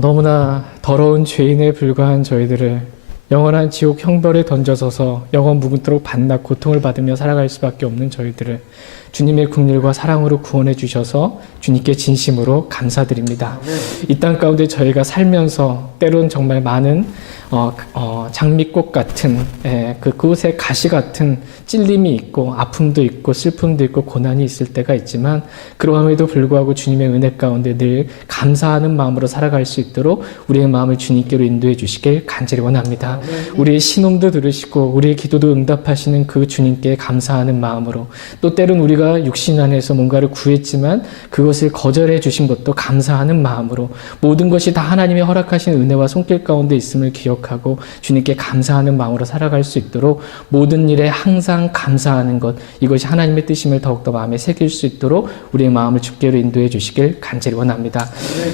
너무나 더러운 죄인에 불과한 저희들을 영원한 지옥 형벌에 던져서서 영원 무궁토록 반납 고통을 받으며 살아갈 수밖에 없는 저희들을 주님의 긍휼과 사랑으로 구원해 주셔서 주님께 진심으로 감사드립니다. 이 땅 가운데 저희가 살면서 때론 정말 많은 장미꽃 같은 그곳에 가시 같은 찔림이 있고 아픔도 있고 슬픔도 있고 고난이 있을 때가 있지만 그러함에도 불구하고 주님의 은혜 가운데 늘 감사하는 마음으로 살아갈 수 있도록 우리의 마음을 주님께로 인도해 주시길 간절히 원합니다. 우리의 신음도 들으시고 우리의 기도도 응답하시는 그 주님께 감사하는 마음으로 또 때론 우리가 육신 안에서 뭔가를 구했지만 그것을 거절해 주신 것도 감사하는 마음으로 모든 것이 다 하나님이 허락하신 은혜와 손길 가운데 있음을 기억하고 주님께 감사하는 마음으로 살아갈 수 있도록 모든 일에 항상 감사하는 것, 이것이 하나님의 뜻임을 더욱더 마음에 새길 수 있도록 우리의 마음을 주께로 인도해 주시길 간절히 원합니다.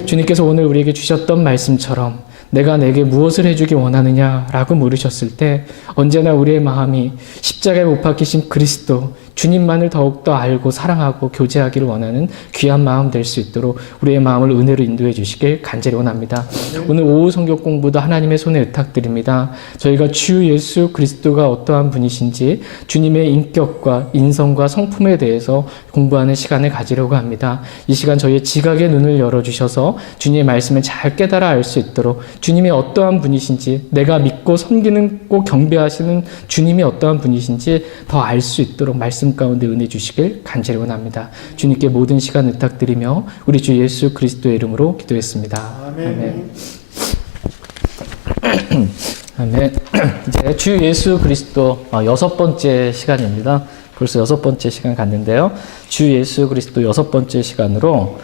주님께서 오늘 우리에게 주셨던 말씀처럼 내가 내게 무엇을 해주기 원하느냐라고 물으셨을 때 언제나 우리의 마음이 십자가에 못 박히신 그리스도 주님만을 더욱더 알고 사랑하고 교제하기를 원하는 귀한 마음 될 수 있도록 우리의 마음을 은혜로 인도해 주시길 간절히 원합니다. 오늘 오후 성경 공부도 하나님의 손에 의탁드립니다. 저희가 주 예수 그리스도가 어떠한 분이신지 주님의 인격과 인성과 성품에 대해서 공부하는 시간을 가지려고 합니다. 이 시간 저희의 지각의 눈을 열어주셔서 주님의 말씀을 잘 깨달아 알 수 있도록 주님이 어떠한 분이신지 내가 믿고 섬기는 꼭 경배하시는 주님이 어떠한 분이신지 더 알 수 있도록 말씀 가운데 은혜 주시길 간절히 원합니다. 주님께 모든 시간 의탁드리며 우리 주 예수 그리스도의 이름으로 기도했습니다. 아멘. 아멘. 이제 주 예수 그리스도 6번째 시간입니다. 벌써 6번째 시간 갔는데요. 주 예수 그리스도 6번째 시간으로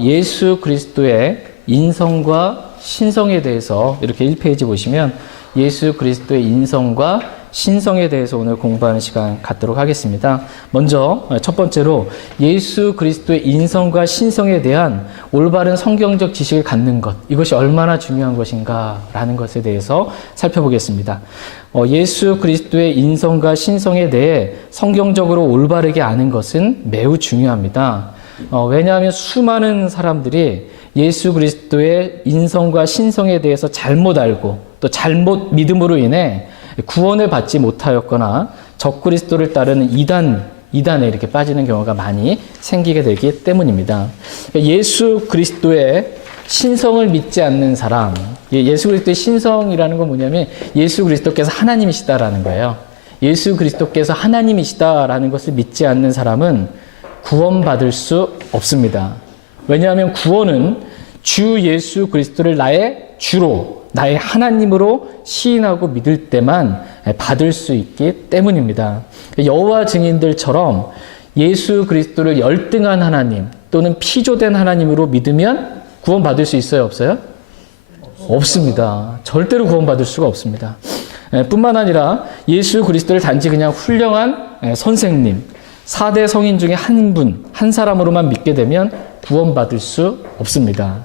예수 그리스도의 인성과 신성에 대해서 이렇게 1페이지 보시면 예수 그리스도의 인성과 신성에 대해서 오늘 공부하는 시간 갖도록 하겠습니다. 먼저 첫 번째로 예수 그리스도의 인성과 신성에 대한 올바른 성경적 지식을 갖는 것, 이것이 얼마나 중요한 것인가 라는 것에 대해서 살펴보겠습니다. 예수 그리스도의 인성과 신성에 대해 성경적으로 올바르게 아는 것은 매우 중요합니다. 왜냐하면 수많은 사람들이 예수 그리스도의 인성과 신성에 대해서 잘못 알고 또 잘못 믿음으로 인해 구원을 받지 못하였거나 적그리스도를 따르는 이단에 이렇게 빠지는 경우가 많이 생기게 되기 때문입니다. 예수 그리스도의 신성을 믿지 않는 사람, 예수 그리스도의 신성이라는 건 뭐냐면 예수 그리스도께서 하나님이시다라는 거예요. 예수 그리스도께서 하나님이시다라는 것을 믿지 않는 사람은 구원받을 수 없습니다. 왜냐하면 구원은 주 예수 그리스도를 나의 주로, 나의 하나님으로 시인하고 믿을 때만 받을 수 있기 때문입니다. 여호와 증인들처럼 예수 그리스도를 열등한 하나님 또는 피조된 하나님으로 믿으면 구원받을 수 있어요? 없어요? 없습니다. 절대로 구원받을 수가 없습니다. 뿐만 아니라 예수 그리스도를 단지 그냥 훌륭한 선생님, 4대 성인 중에 한 사람으로만 믿게 되면 구원받을 수 없습니다.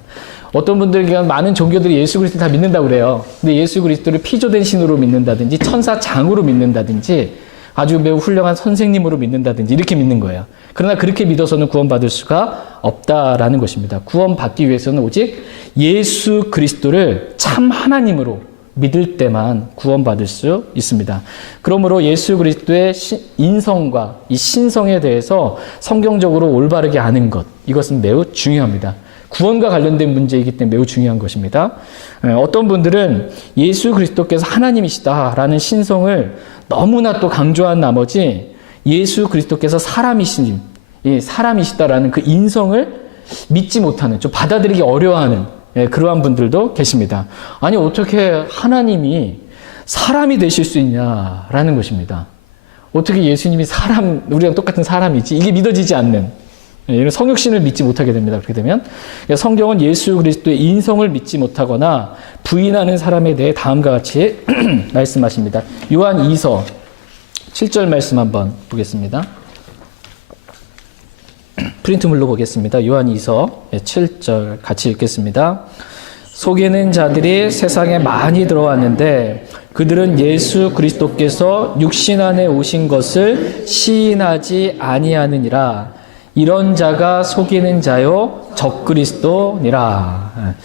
어떤 분들에게 많은 종교들이 예수 그리스도를 다 믿는다고 그래요. 근데 예수 그리스도를 피조된 신으로 믿는다든지 천사장으로 믿는다든지 아주 매우 훌륭한 선생님으로 믿는다든지 이렇게 믿는 거예요. 그러나 그렇게 믿어서는 구원받을 수가 없다라는 것입니다. 구원받기 위해서는 오직 예수 그리스도를 참 하나님으로 믿을 때만 구원받을 수 있습니다. 그러므로 예수 그리스도의 인성과 이 신성에 대해서 성경적으로 올바르게 아는 것, 이것은 매우 중요합니다. 구원과 관련된 문제이기 때문에 매우 중요한 것입니다. 어떤 분들은 예수 그리스도께서 하나님이시다라는 신성을 너무나 또 강조한 나머지 예수 그리스도께서 사람이시다라는 그 인성을 믿지 못하는, 좀 받아들이기 어려워하는 그러한 분들도 계십니다. 아니 어떻게 하나님이 사람이 되실 수 있냐라는 것입니다. 어떻게 예수님이 우리랑 똑같은 사람이지? 이게 믿어지지 않는, 이런 성육신을 믿지 못하게 됩니다. 그렇게 되면 성경은 예수 그리스도의 인성을 믿지 못하거나 부인하는 사람에 대해 다음과 같이 말씀하십니다. 요한 2서 7절 말씀 한번 보겠습니다. 프린트물로 보겠습니다. 요한 2서 7절 같이 읽겠습니다. 속이는 자들이 세상에 많이 들어왔는데 그들은 예수 그리스도께서 육신 안에 오신 것을 시인하지 아니하느니라. 이런 자가 속이는 자요 적그리스도니라.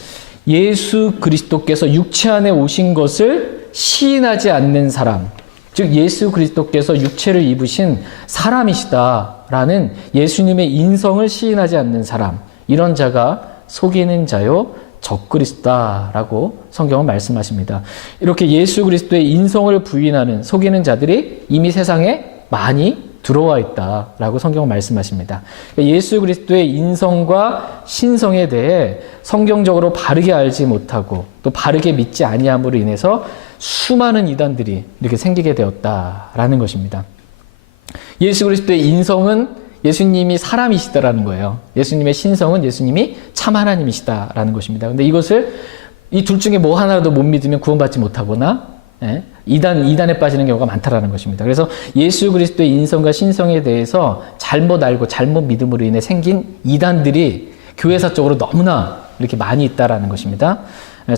예수 그리스도께서 육체 안에 오신 것을 시인하지 않는 사람, 즉 예수 그리스도께서 육체를 입으신 사람이시다라는 예수님의 인성을 시인하지 않는 사람, 이런 자가 속이는 자요 적그리스도다라고 성경은 말씀하십니다. 이렇게 예수 그리스도의 인성을 부인하는 속이는 자들이 이미 세상에 많이 들어와 있다라고 성경은 말씀하십니다. 예수 그리스도의 인성과 신성에 대해 성경적으로 바르게 알지 못하고 또 바르게 믿지 아니함으로 인해서 수많은 이단들이 이렇게 생기게 되었다라는 것입니다. 예수 그리스도의 인성은 예수님이 사람이시다라는 거예요. 예수님의 신성은 예수님이 참 하나님이시다라는 것입니다. 근데 이것을 이 둘 중에 뭐 하나라도 못 믿으면 구원받지 못하거나 이단에 빠지는 경우가 많다라는 것입니다. 그래서 예수 그리스도의 인성과 신성에 대해서 잘못 알고 잘못 믿음으로 인해 생긴 이단들이 교회사적으로 너무나 이렇게 많이 있다라는 것입니다.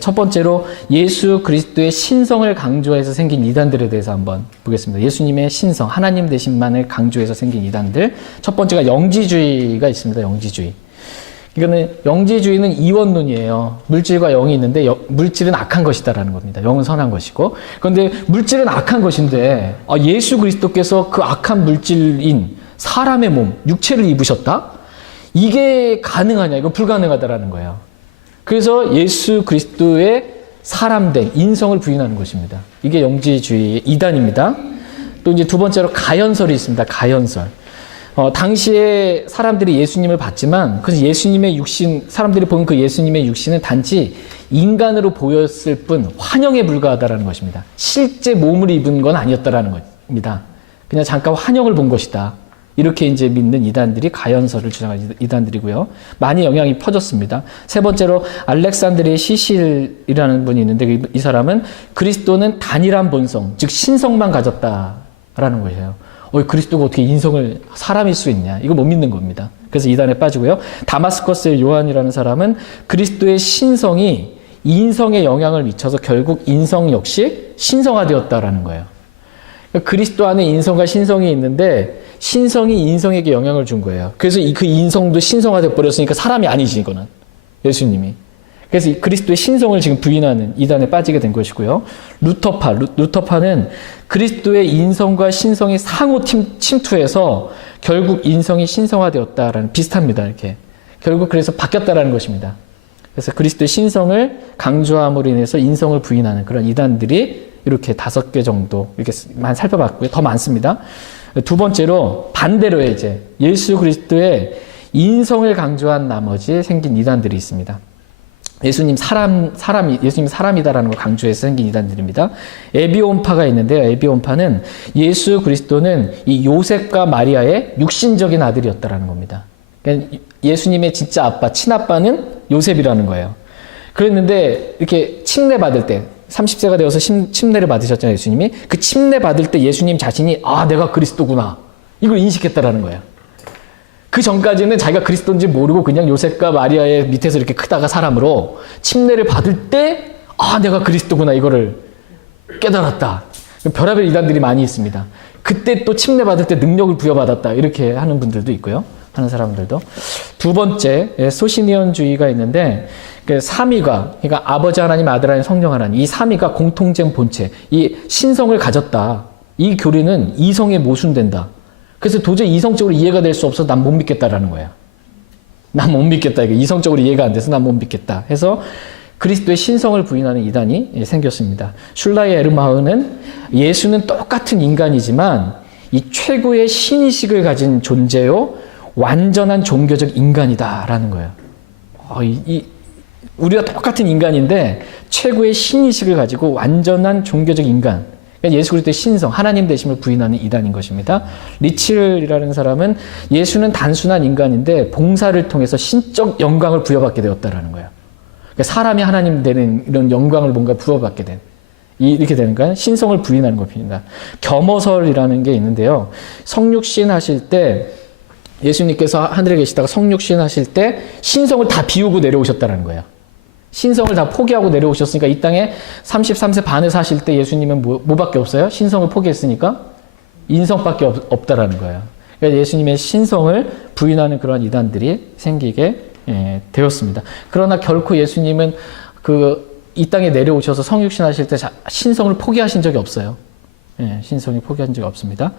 첫 번째로 예수 그리스도의 신성을 강조해서 생긴 이단들에 대해서 한번 보겠습니다. 예수님의 신성, 하나님 되신만을 강조해서 생긴 이단들. 첫 번째가 영지주의가 있습니다. 영지주의. 이거는 영지주의는 이원론이에요. 물질과 영이 있는데 물질은 악한 것이다라는 겁니다. 영은 선한 것이고. 그런데 물질은 악한 것인데 예수 그리스도께서 그 악한 물질인 사람의 몸, 육체를 입으셨다? 이게 가능하냐? 이건 불가능하다라는 거예요. 그래서 예수 그리스도의 사람된 인성을 부인하는 것입니다. 이게 영지주의의 이단입니다. 또 이제 두 번째로 가연설이 있습니다. 가연설. 당시에 사람들이 예수님을 봤지만, 그래서 예수님의 육신, 사람들이 본 그 예수님의 육신은 단지 인간으로 보였을 뿐 환영에 불과하다라는 것입니다. 실제 몸을 입은 건 아니었다라는 겁니다. 그냥 잠깐 환영을 본 것이다. 이렇게 이제 믿는 이단들이 가연설을 주장하는 이단들이고요. 많이 영향이 퍼졌습니다. 세 번째로 알렉산드리아 시실이라는 분이 있는데 이 사람은 그리스도는 단일한 본성, 즉 신성만 가졌다라는 거예요. 그리스도가 어떻게 인성을 사람일 수 있냐? 이거 못 믿는 겁니다. 그래서 이단에 빠지고요. 다마스커스의 요한이라는 사람은 그리스도의 신성이 인성에 영향을 미쳐서 결국 인성 역시 신성화되었다라는 거예요. 그리스도 안에 인성과 신성이 있는데 신성이 인성에게 영향을 준 거예요. 그래서 그 인성도 신성화되어 버렸으니까 사람이 아니지, 이거는. 예수님이. 그래서 그리스도의 신성을 지금 부인하는 이단에 빠지게 된 것이고요. 루터파는 그리스도의 인성과 신성이 상호 침투해서 결국 인성이 신성화되었다라는, 비슷합니다, 이렇게. 결국 그래서 바뀌었다라는 것입니다. 그래서 그리스도의 신성을 강조함으로 인해서 인성을 부인하는 그런 이단들이 이렇게 5개 정도 이렇게만 살펴봤고요. 더 많습니다. 두 번째로 반대로 이제 예수 그리스도의 인성을 강조한 나머지 생긴 이단들이 있습니다. 예수님이 사람이다라는 걸 강조해서 생긴 이단들입니다. 에비온파가 있는데요. 에비온파는 예수 그리스도는 이 요셉과 마리아의 육신적인 아들이었다라는 겁니다. 그러니까 예수님의 진짜 아빠, 친아빠는 요셉이라는 거예요. 그랬는데 이렇게 침례 받을 때 30세가 되어서 침례를 받으셨잖아요, 예수님이. 그 침례 받을 때 예수님 자신이 내가 그리스도구나, 이걸 인식했다라는 거예요. 그 전까지는 자기가 그리스도인지 모르고 그냥 요셉과 마리아의 밑에서 이렇게 크다가 사람으로 침례를 받을 때 내가 그리스도구나, 이거를 깨달았다. 별의별 이단들이 많이 있습니다. 그때 또 침례 받을 때 능력을 부여받았다, 이렇게 하는 분들도 있고요. 하는 사람들도. 두 번째, 소시니언주의가 있는데 그 삼위가, 그러니까 아버지 하나님, 아들 하나님, 성령 하나님, 이 삼위가 공통된 본체, 이 신성을 가졌다. 이 교리는 이성에 모순된다. 그래서 도저히 이성적으로 이해가 될 수 없어서 난 못 믿겠다라는 거야. 난 못 믿겠다. 이게 이성적으로 이해가 안 돼서 난 못 믿겠다. 해서 그리스도의 신성을 부인하는 이단이 생겼습니다. 슐라이 에르마흐는 예수는 똑같은 인간이지만 이 최고의 신의식을 가진 존재요, 완전한 종교적 인간이다라는 거예요. 우리가 똑같은 인간인데 최고의 신의식을 가지고 완전한 종교적 인간, 그러니까 예수 그리스도의 신성, 하나님 되심을 부인하는 이단인 것입니다. 리칠이라는 사람은 예수는 단순한 인간인데 봉사를 통해서 신적 영광을 부여받게 되었다라는 거예요. 그러니까 사람이 하나님 되는 이런 영광을 뭔가 부여받게 된, 이렇게 되는 거예요. 신성을 부인하는 것입니다. 겸허설이라는 게 있는데요. 성육신 하실 때 예수님께서 하늘에 계시다가 성육신 하실 때 신성을 다 비우고 내려오셨다는 거예요. 신성을 다 포기하고 내려오셨으니까 이 땅에 33세 반에 사실 때 예수님은 뭐밖에 없어요? 신성을 포기했으니까 인성밖에 없다라는 거예요. 그러니까 예수님의 신성을 부인하는 그런 이단들이 생기게 되었습니다. 그러나 결코 예수님은 이 땅에 내려오셔서 성육신 하실 때 신성을 포기하신 적이 없어요. 예, 신성이 포기한 적이 없습니다.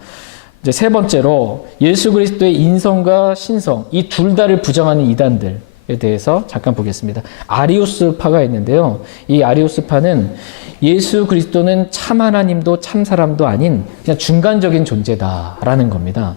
이제 세 번째로 예수 그리스도의 인성과 신성, 이 둘 다를 부정하는 이단들에 대해서 잠깐 보겠습니다. 아리우스파가 있는데요. 이 아리우스파는 예수 그리스도는 참 하나님도 참 사람도 아닌 그냥 중간적인 존재다라는 겁니다.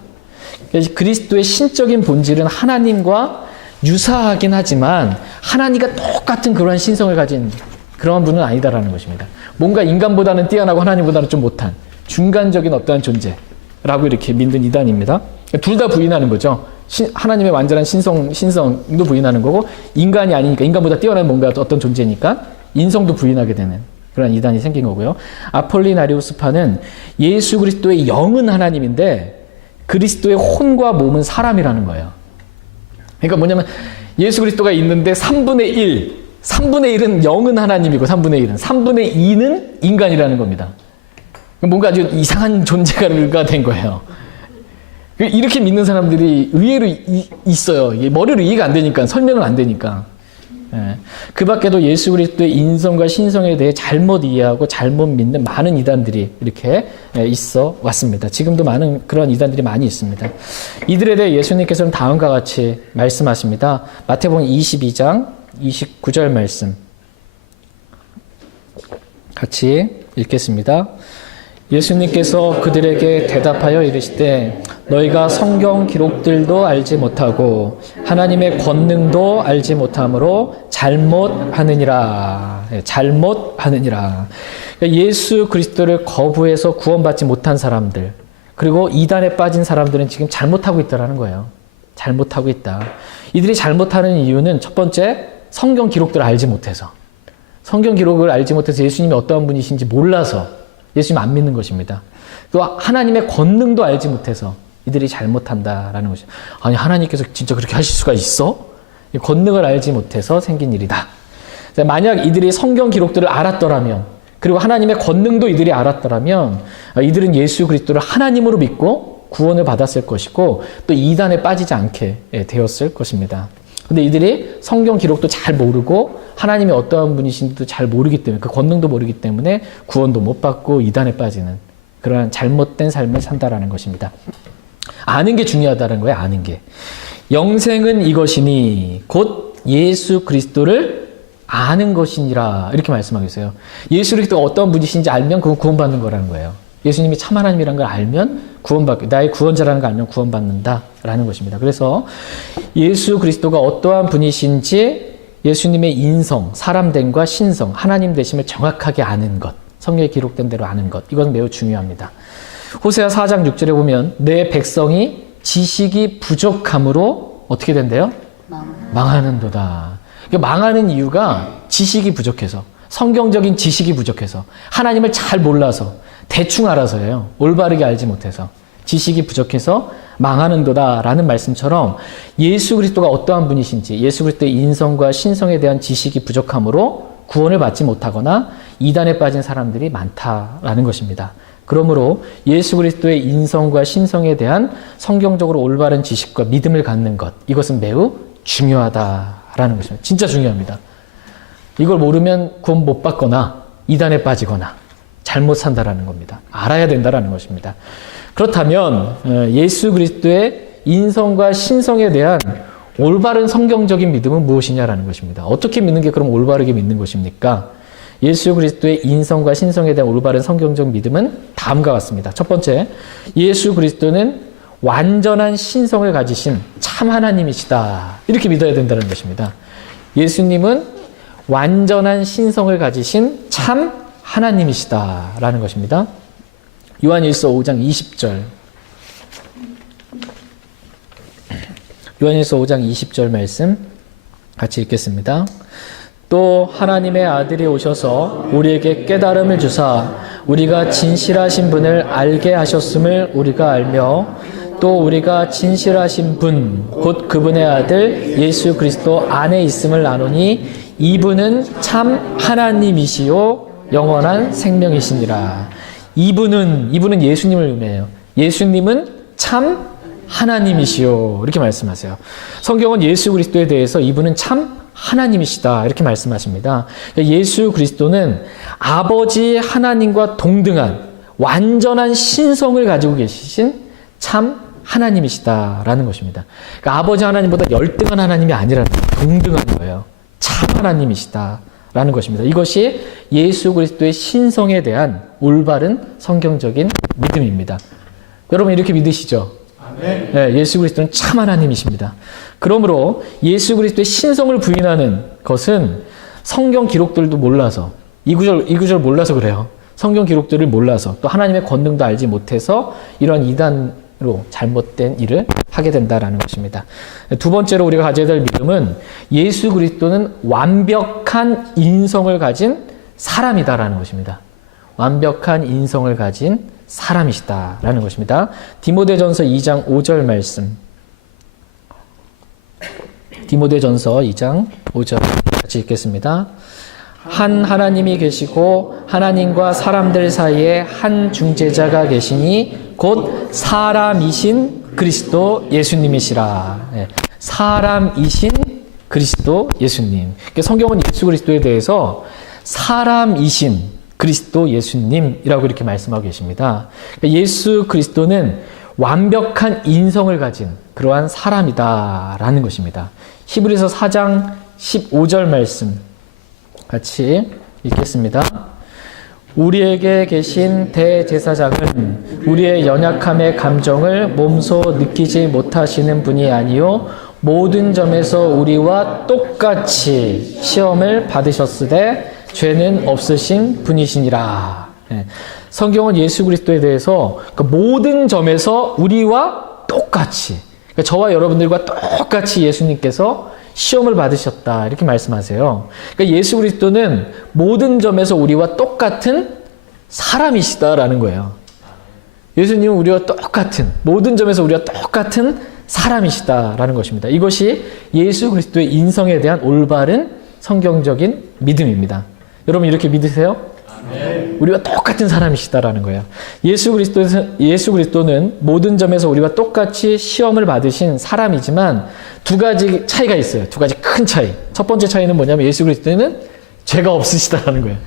그리스도의 신적인 본질은 하나님과 유사하긴 하지만 하나님과 똑같은 그러한 신성을 가진 그런 분은 아니다라는 것입니다. 뭔가 인간보다는 뛰어나고 하나님보다는 좀 못한 중간적인 어떠한 존재라고 이렇게 믿는 이단입니다. 둘 다 부인하는 거죠. 하나님의 완전한 신성도 부인하는 거고, 인간이 아니니까, 인간보다 뛰어난 뭔가 어떤 존재니까 인성도 부인하게 되는 그런 이단이 생긴 거고요. 아폴리나리우스파는 예수 그리스도의 영은 하나님인데 그리스도의 혼과 몸은 사람이라는 거예요. 그러니까 뭐냐면 예수 그리스도가 있는데 3분의 1은 영은 하나님이고 3분의 2는 인간이라는 겁니다. 뭔가 아주 이상한 존재가 된 거예요. 이렇게 믿는 사람들이 의외로 있어요. 머리로 이해가 안 되니까, 설명은 안 되니까. 그 밖에도 예수 그리스도의 인성과 신성에 대해 잘못 이해하고 잘못 믿는 많은 이단들이 이렇게 있어 왔습니다. 지금도 많은 그런 이단들이 많이 있습니다. 이들에 대해 예수님께서는 다음과 같이 말씀하십니다. 마태복음 22장 29절 말씀 같이 읽겠습니다. 예수님께서 그들에게 대답하여 이르시되 너희가 성경 기록들도 알지 못하고 하나님의 권능도 알지 못함으로 잘못하느니라. 잘못하느니라. 그러니까 예수 그리스도를 거부해서 구원받지 못한 사람들, 그리고 이단에 빠진 사람들은 지금 잘못하고 있다라는 거예요. 잘못하고 있다. 이들이 잘못하는 이유는 첫 번째, 성경 기록들을 알지 못해서. 성경 기록을 알지 못해서 예수님이 어떠한 분이신지 몰라서 예수님 안 믿는 것입니다. 또 하나님의 권능도 알지 못해서 이들이 잘못한다라는 것이죠. 아니, 하나님께서 진짜 그렇게 하실 수가 있어? 권능을 알지 못해서 생긴 일이다. 만약 이들이 성경 기록들을 알았더라면, 그리고 하나님의 권능도 이들이 알았더라면 이들은 예수 그리스도를 하나님으로 믿고 구원을 받았을 것이고 또 이단에 빠지지 않게 되었을 것입니다. 근데 이들이 성경 기록도 잘 모르고 하나님이 어떠한 분이신지도 잘 모르기 때문에, 그 권능도 모르기 때문에 구원도 못 받고 이단에 빠지는 그러한 잘못된 삶을 산다라는 것입니다. 아는 게 중요하다는 거예요. 아는 게. 영생은 이것이니 곧 예수 그리스도를 아는 것이니라, 이렇게 말씀하고 있어요. 예수 그리스도가 어떤 분이신지 알면 그건 구원받는 거라는 거예요. 예수님이 참 하나님이라는 걸 알면 나의 구원자라는 걸 알면 구원받는다라는 것입니다. 그래서 예수 그리스도가 어떠한 분이신지 예수님의 인성, 사람됨과 신성, 하나님 되심을 정확하게 아는 것, 성경에 기록된 대로 아는 것, 이건 매우 중요합니다. 호세아 4장 6절에 보면 내 백성이 지식이 부족함으로 어떻게 된대요? 망하는도다. 그러니까 망하는 이유가 지식이 부족해서, 성경적인 지식이 부족해서, 하나님을 잘 몰라서, 대충 알아서예요. 올바르게 알지 못해서. 지식이 부족해서 망하는도다라는 말씀처럼 예수 그리스도가 어떠한 분이신지, 예수 그리스도의 인성과 신성에 대한 지식이 부족함으로 구원을 받지 못하거나 이단에 빠진 사람들이 많다라는 것입니다. 그러므로 예수 그리스도의 인성과 신성에 대한 성경적으로 올바른 지식과 믿음을 갖는 것, 이것은 매우 중요하다라는 것입니다. 진짜 중요합니다. 이걸 모르면 구원 못 받거나 이단에 빠지거나 잘못 산다라는 겁니다. 알아야 된다라는 것입니다. 그렇다면 예수 그리스도의 인성과 신성에 대한 올바른 성경적인 믿음은 무엇이냐라는 것입니다. 어떻게 믿는 게 그럼 올바르게 믿는 것입니까? 예수 그리스도의 인성과 신성에 대한 올바른 성경적 믿음은 다음과 같습니다. 첫 번째, 예수 그리스도는 완전한 신성을 가지신 참 하나님이시다. 이렇게 믿어야 된다는 것입니다. 예수님은 완전한 신성을 가지신 참 하나님이시다라는 것입니다. 요한일서 5장 20절. 요한일서 5장 20절 말씀 같이 읽겠습니다. 또 하나님의 아들이 오셔서 우리에게 깨달음을 주사 우리가 진실하신 분을 알게 하셨음을 우리가 알며 또 우리가 진실하신 분, 곧 그분의 아들 예수 그리스도 안에 있음을 아노니 이분은 참 하나님이시요 영원한 생명이시니라. 이분은 예수님을 의미해요. 예수님은 참 하나님이시요, 이렇게 말씀하세요. 성경은 예수 그리스도에 대해서 이분은 참 하나님이시다 이렇게 말씀하십니다. 그러니까 예수 그리스도는 아버지 하나님과 동등한 완전한 신성을 가지고 계신 참 하나님이시다라는 것입니다. 그러니까 아버지 하나님보다 열등한 하나님이 아니라는 거예요. 동등한 거예요. 참 하나님이시다라는 것입니다. 이것이 예수 그리스도의 신성에 대한 올바른 성경적인 믿음입니다. 여러분 이렇게 믿으시죠? 네, 예수 그리스도는 참 하나님이십니다. 그러므로 예수 그리스도의 신성을 부인하는 것은 성경 기록들도 몰라서 이 구절 몰라서 그래요. 성경 기록들을 몰라서 또 하나님의 권능도 알지 못해서 이런 이단으로 잘못된 일을 하게 된다라는 것입니다. 두 번째로 우리가 가져야 될 믿음은 예수 그리스도는 완벽한 인성을 가진 사람이다라는 것입니다. 완벽한 인성을 가진 사람이시다라는 것입니다. 디모데전서 2장 5절 말씀. 디모데전서 2장 5절 같이 읽겠습니다. 한 하나님이 계시고 하나님과 사람들 사이에 한 중재자가 계시니 곧 사람이신 그리스도 예수님이시라. 네. 사람이신 그리스도 예수님. 성경은 예수 그리스도에 대해서 사람이신 그리스도 예수님이라고 이렇게 말씀하고 계십니다. 예수 그리스도는 완벽한 인성을 가진 그러한 사람이다라는 것입니다. 히브리서 4장 15절 말씀 같이 읽겠습니다. 우리에게 계신 대제사장은 우리의 연약함의 감정을 몸소 느끼지 못하시는 분이 아니요 모든 점에서 우리와 똑같이 시험을 받으셨으되 죄는 없으신 분이시니라. 성경은 예수 그리스도에 대해서 모든 점에서 우리와 똑같이, 저와 여러분들과 똑같이 예수님께서 시험을 받으셨다 이렇게 말씀하세요. 그러니까 예수 그리스도는 모든 점에서 우리와 똑같은 사람이시다라는 거예요. 예수님은 우리와 똑같은, 모든 점에서 우리와 똑같은 사람이시다라는 것입니다. 이것이 예수 그리스도의 인성에 대한 올바른 성경적인 믿음입니다. 여러분 이렇게 믿으세요? 아멘. 우리와 똑같은 사람이시다라는 거예요. 예수 그리스도는 모든 점에서 우리와 똑같이 시험을 받으신 사람이지만 두 가지 차이가 있어요. 두 가지 큰 차이. 첫 번째 차이는 뭐냐면 예수 그리스도는 죄가 없으시다라는 거예요.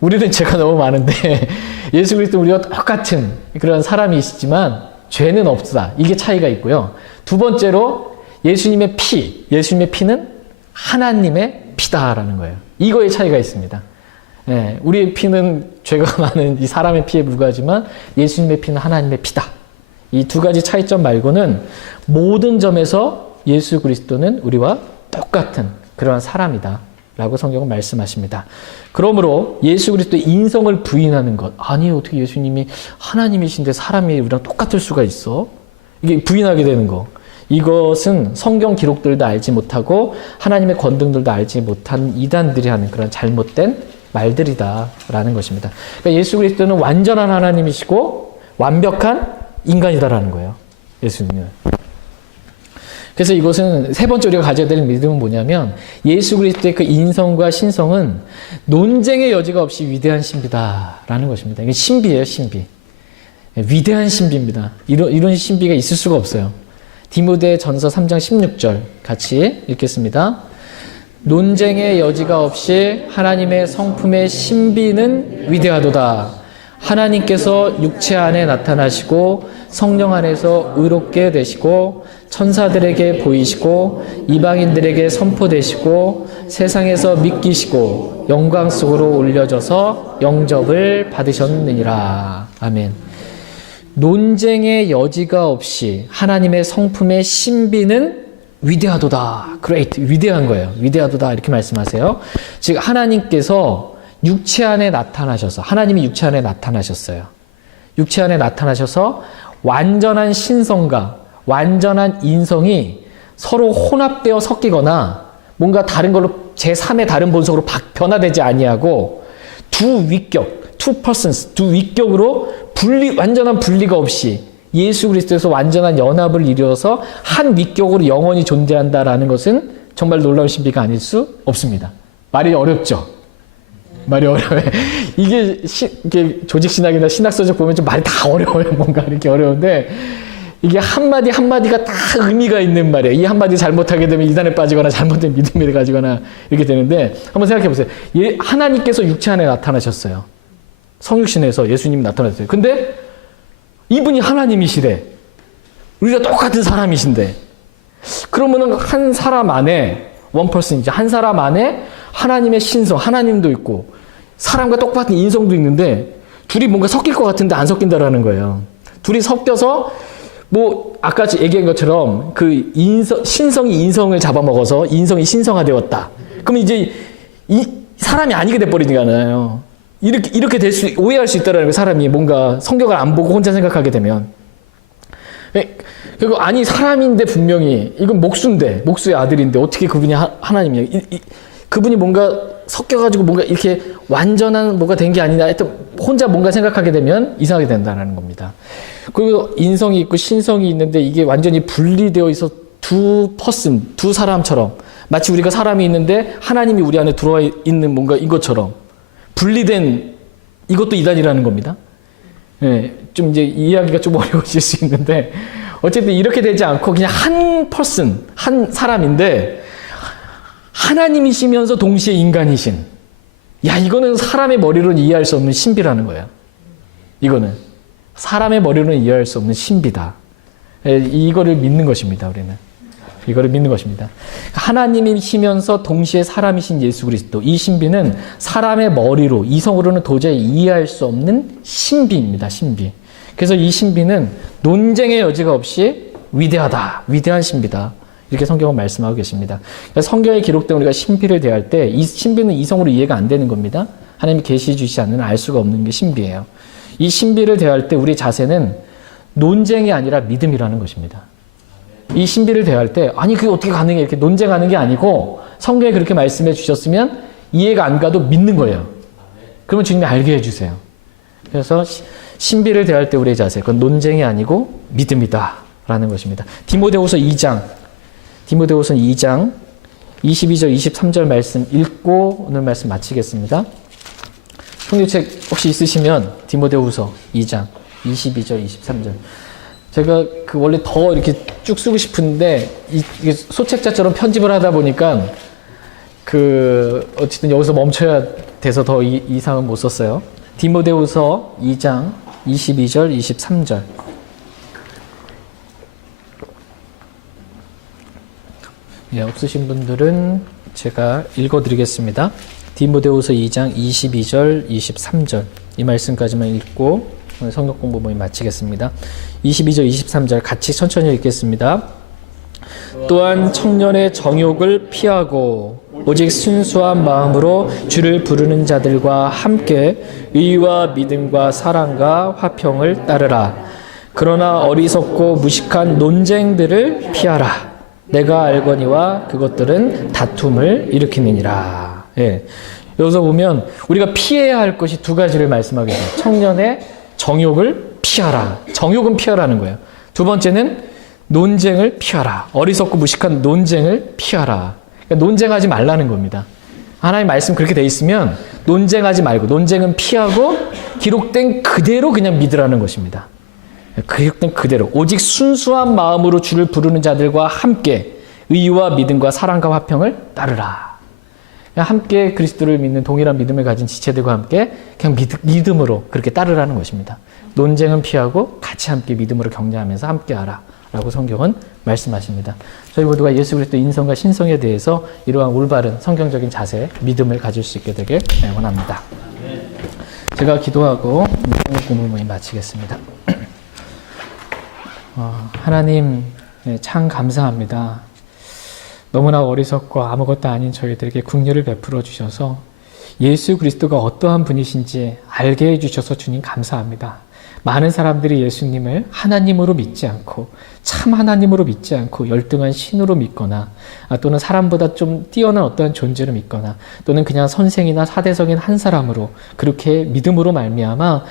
우리는 죄가 너무 많은데 예수 그리스도는 우리와 똑같은 그런 사람이시지만 죄는 없다. 이게 차이가 있고요. 두 번째로 예수님의 피는 하나님의 피다라는 거예요. 이거의 차이가 있습니다. 예, 우리의 피는 죄가 많은 이 사람의 피에 불과하지만 예수님의 피는 하나님의 피다. 이 두 가지 차이점 말고는 모든 점에서 예수 그리스도는 우리와 똑같은 그러한 사람이다 라고 성경은 말씀하십니다. 그러므로 예수 그리스도의 인성을 부인하는 것, 아니 어떻게 예수님이 하나님이신데 사람이 우리랑 똑같을 수가 있어? 이게 부인하게 되는 거, 이것은 성경 기록들도 알지 못하고 하나님의 권능들도 알지 못한 이단들이 하는 그런 잘못된 말들이다라는 것입니다. 그러니까 예수 그리스도는 완전한 하나님이시고 완벽한 인간이다라는 거예요. 예수님은. 그래서 이것은 세 번째 우리가 가져야 될 믿음은 뭐냐면 예수 그리스도의 그 인성과 신성은 논쟁의 여지가 없이 위대한 신비다라는 것입니다. 이게 신비예요, 신비. 위대한 신비입니다. 이런 신비가 있을 수가 없어요. 디모데전서 3장 16절 같이 읽겠습니다. 논쟁의 여지가 없이 하나님의 성품의 신비는 위대하도다. 하나님께서 육체 안에 나타나시고 성령 안에서 의롭게 되시고 천사들에게 보이시고 이방인들에게 선포되시고 세상에서 믿기시고 영광 속으로 올려져서 영접을 받으셨느니라. 아멘. 논쟁의 여지가 없이 하나님의 성품의 신비는 위대하도다. great. 위대한 거예요. 위대하도다. 이렇게 말씀하세요. 즉 하나님께서 육체 안에 나타나셔서, 하나님이 육체 안에 나타나셨어요. 육체 안에 나타나셔서 완전한 신성과 완전한 인성이 서로 혼합되어 섞이거나 뭔가 다른 걸로 제3의 다른 본성으로 변화되지 아니하고 두 위격으로 완전한 분리가 없이 예수 그리스도에서 완전한 연합을 이루어서 한 위격으로 영원히 존재한다라는 것은 정말 놀라운 신비가 아닐 수 없습니다. 말이 어렵죠? 말이 어려워요. 이게 조직신학이나 신학서적 보면 좀 말이 다 어려워요. 뭔가 이렇게 어려운데 이게 한마디 한마디가 다 의미가 있는 말이에요. 이 한마디 잘못하게 되면 이단에 빠지거나 잘못된 믿음에 가지거나 이렇게 되는데 한번 생각해 보세요. 하나님께서 육체 안에 나타나셨어요. 성육신에서 예수님이 나타났어요. 근데 이분이 하나님이시래. 우리가 똑같은 사람이신데. 그러면은 한 사람 안에 원퍼슨이죠. 한 사람 안에 하나님의 신성, 하나님도 있고 사람과 똑같은 인성도 있는데 둘이 뭔가 섞일 것 같은데 안 섞인다라는 거예요. 둘이 섞여서 뭐 아까 얘기한 것처럼 그 신성이 인성을 잡아먹어서 인성이 신성화되었다. 그럼 이제 이 사람이 아니게 돼버리는 거잖아요. 이렇게 오해할 수 있다라는 거예요. 사람이 뭔가 성경을 안 보고 혼자 생각하게 되면. 그리고 아니 사람인데 분명히 이건 목수의 아들인데 어떻게 그분이 하나님이냐. 그분이 뭔가 섞여가지고 뭔가 이렇게 완전한 뭐가 된 게 아니라 하여튼 혼자 뭔가 생각하게 되면 이상하게 된다는 겁니다. 그리고 인성이 있고 신성이 있는데 이게 완전히 분리되어 있어 두 사람처럼 마치 우리가 사람이 있는데 하나님이 우리 안에 들어와 있는 뭔가 이것처럼 분리된 이것도 이단이라는 겁니다. 예, 좀 이제 이해하기가 좀 어려우실 수 있는데 어쨌든 이렇게 되지 않고 그냥 한 사람인데 하나님이시면서 동시에 인간이신. 야, 이거는 사람의 머리로는 이해할 수 없는 신비라는 거예요. 이거는 사람의 머리로는 이해할 수 없는 신비다. 이거를 믿는 것입니다. 우리는 이거를 믿는 것입니다. 하나님이시면서 동시에 사람이신 예수 그리스도. 이 신비는 사람의 머리로 이성으로는 도저히 이해할 수 없는 신비입니다. 신비. 그래서 이 신비는 논쟁의 여지가 없이 위대한 신비다. 이렇게 성경은 말씀하고 계십니다. 성경에 기록된 우리가 신비를 대할 때 이 신비는 이성으로 이해가 안 되는 겁니다. 하나님이 계시해 주시지 않는 알 수가 없는 게 신비예요. 이 신비를 대할 때 우리 자세는 논쟁이 아니라 믿음이라는 것입니다. 이 신비를 대할 때 아니 그게 어떻게 가능해 이렇게 논쟁하는 게 아니고 성경에 그렇게 말씀해 주셨으면 이해가 안 가도 믿는 거예요. 그러면 주님이 알게 해주세요. 그래서 신비를 대할 때 우리의 자세 그건 논쟁이 아니고 믿음이다 라는 것입니다. 디모데후서 2장 22절 23절 말씀 읽고 오늘 말씀 마치겠습니다. 성경책 혹시 있으시면 디모데후서 2장 22절 23절 제가 원래 더 이렇게 쭉 쓰고 싶은데 이게 소책자처럼 편집을 하다 보니까 어쨌든 여기서 멈춰야 돼서 더 이상은 못 썼어요. 디모데후서 2장 22절 23절 예, 없으신 분들은 제가 읽어드리겠습니다. 디모데후서 2장 22절 23절 이 말씀까지만 읽고 오늘 성경 공부 모임 마치겠습니다. 22절 23절 같이 천천히 읽겠습니다. 또한 청년의 정욕을 피하고 오직 순수한 마음으로 주를 부르는 자들과 함께 의와 믿음과 사랑과 화평을 따르라. 그러나 어리석고 무식한 논쟁들을 피하라. 내가 알거니와 그것들은 다툼을 일으키느니라. 예. 여기서 보면 우리가 피해야 할 것이 두 가지를 말씀하게 돼요. 청년의 정욕을 피하라. 정욕은 피하라는 거예요. 두 번째는 논쟁을 피하라. 어리석고 무식한 논쟁을 피하라. 그러니까 논쟁하지 말라는 겁니다. 하나님 말씀 그렇게 돼 있으면 논쟁하지 말고 논쟁은 피하고 기록된 그대로 그냥 믿으라는 것입니다. 기록된 그대로 오직 순수한 마음으로 주를 부르는 자들과 함께 의와 믿음과 사랑과 화평을 따르라. 함께 그리스도를 믿는 동일한 믿음을 가진 지체들과 함께 그냥 믿음으로 그렇게 따르라는 것입니다. 논쟁은 피하고 같이 함께 믿음으로 격려하면서 함께하라 라고 성경은 말씀하십니다. 저희 모두가 예수 그리스도 인성과 신성에 대해서 이러한 올바른 성경적인 자세, 믿음을 가질 수 있게 되길 원합니다. 제가 기도하고 성경 공부 모임 마치겠습니다. 하나님 참 감사합니다. 너무나 어리석고 아무것도 아닌 저희들에게 긍휼을 베풀어 주셔서 예수 그리스도가 어떠한 분이신지 알게 해주셔서 주님 감사합니다. 많은 사람들이 예수님을 하나님으로 믿지 않고 참 하나님으로 믿지 않고 열등한 신으로 믿거나 또는 사람보다 좀 뛰어난 어떠한 존재로 믿거나 또는 그냥 선생이나 사대성인 한 사람으로 그렇게 믿음으로 말미암아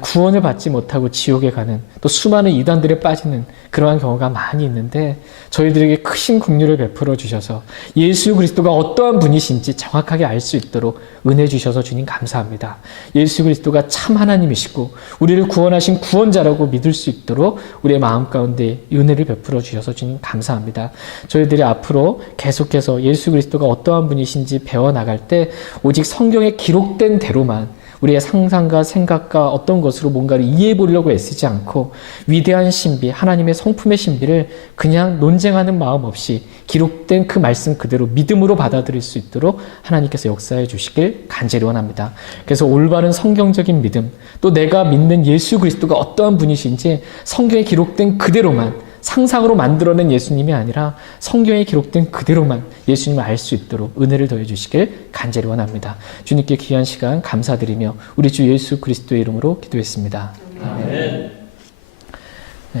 구원을 받지 못하고 지옥에 가는 또 수많은 이단들에 빠지는 그러한 경우가 많이 있는데 저희들에게 크신 긍휼을 베풀어 주셔서 예수 그리스도가 어떠한 분이신지 정확하게 알 수 있도록 은혜 주셔서 주님 감사합니다. 예수 그리스도가 참 하나님이시고 우리를 구원하신 구원자라고 믿을 수 있도록 우리의 마음 가운데 은혜를 베풀어 주셔서 주님 감사합니다. 저희들이 앞으로 계속해서 예수 그리스도가 어떠한 분이신지 배워나갈 때 오직 성경에 기록된 대로만 우리의 상상과 생각과 어떤 것으로 뭔가를 이해해 보려고 애쓰지 않고 위대한 신비, 하나님의 성품의 신비를 그냥 논쟁하는 마음 없이 기록된 그 말씀 그대로 믿음으로 받아들일 수 있도록 하나님께서 역사해 주시길 간절히 원합니다. 그래서 올바른 성경적인 믿음, 또 내가 믿는 예수 그리스도가 어떠한 분이신지 성경에 기록된 그대로만, 상상으로 만들어낸 예수님이 아니라 성경에 기록된 그대로만 예수님을 알 수 있도록 은혜를 더해 주시길 간절히 원합니다. 주님께 귀한 시간 감사드리며 우리 주 예수 그리스도의 이름으로 기도했습니다. 아멘.